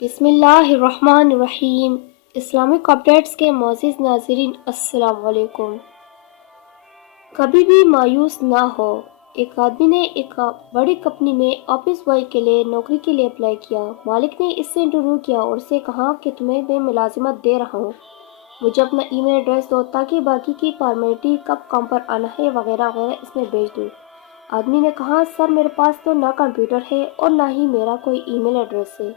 بسم اللہ الرحمن الرحیم۔ اسلامک اپڈیٹس کے معزز ناظرین السلام علیکم۔ کبھی بھی مایوس نہ ہو۔ ایک آدمی نے ایک بڑی کمپنی میں آفس بوائے کے لیے نوکری کے لیے اپلائی کیا۔ مالک نے اس سے انٹرویو کیا اور اسے کہا کہ تمہیں میں ملازمت دے رہا ہوں، مجھے اپنا ای میل ایڈریس دو تاکہ باقی کی فارمیلٹی کب کام پر آنا ہے وغیرہ وغیرہ اس میں بھیج دوں۔ آدمی نے کہا سر میرے پاس تو نہ کمپیوٹر ہے اور نہ ہی میرا کوئی ای میل ایڈریس ہے،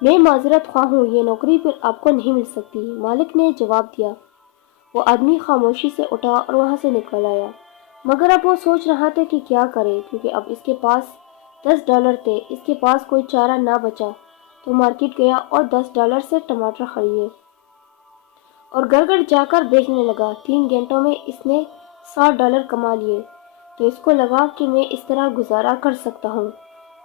میں معذرت خواہ ہوں، یہ نوکری پھر آپ کو نہیں مل سکتی۔ مالک نے جواب دیا۔ وہ آدمی خاموشی سے اٹھا اور وہاں سے نکل آیا، مگر اب وہ سوچ رہا تھا کہ کیا کرے، کیونکہ اب اس کے پاس $10 تھے۔ اس کے پاس کوئی چارہ نہ بچا تو مارکیٹ گیا اور $10 سے ٹماٹر خریدے اور گھر گھر جا کر بیچنے لگا۔ 3 گھنٹوں میں اس نے $60 کما لیے، تو اس کو لگا کہ میں اس طرح گزارا کر سکتا ہوں۔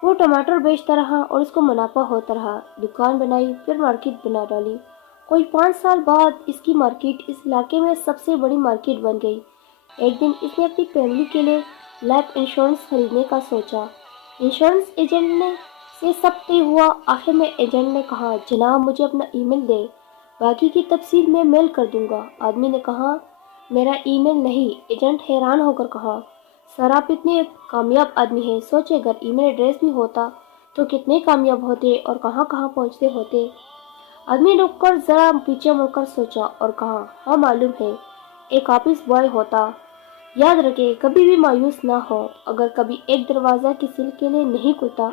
وہ ٹماٹر بیچتا رہا اور اس کو منافع ہوتا رہا۔ دکان بنائی، پھر مارکیٹ بنا ڈالی۔ کوئی 5 سال بعد اس کی مارکیٹ اس علاقے میں سب سے بڑی مارکیٹ بن گئی۔ ایک دن اس نے اپنی فیملی کے لیے لائف انشورنس خریدنے کا سوچا۔ انشورنس ایجنٹ سے سب طے ہوا۔ آخر میں ایجنٹ نے کہا جناب مجھے اپنا ای میل دیں، باقی کی تفصیل میں میل کر دوں گا۔ آدمی نے کہا میرا ای میل نہیں۔ ایجنٹ حیران ہو کر کہا سر آپ اتنے کامیاب آدمی ہیں، سوچے اگر ای میل ایڈریس بھی ہوتا تو کتنے کامیاب ہوتے اور کہاں کہاں پہنچتے ہوتے۔ آدمی رک کر ذرا پیچھے مڑ کر سوچا اور کہا ہاں معلوم ہے، ایک آفس بوائے ہوتا۔ یاد رکھے کبھی بھی مایوس نہ ہو۔ اگر کبھی ایک دروازہ کسی کے لیے نہیں کھلتا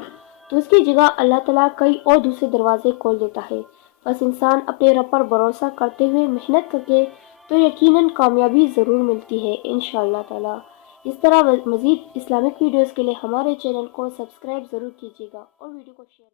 تو اس کی جگہ اللہ تعالیٰ کئی اور دوسرے دروازے کھول دیتا ہے۔ بس انسان اپنے رب پر بھروسہ کرتے ہوئے محنت کرے تو یقیناً کامیابی ضرور ملتی ہے انشاءاللہ تعالیٰ۔ اس طرح مزید اسلامک ویڈیوز کے لیے ہمارے چینل کو سبسکرائب ضرور کیجیے گا اور ویڈیو کو شیئر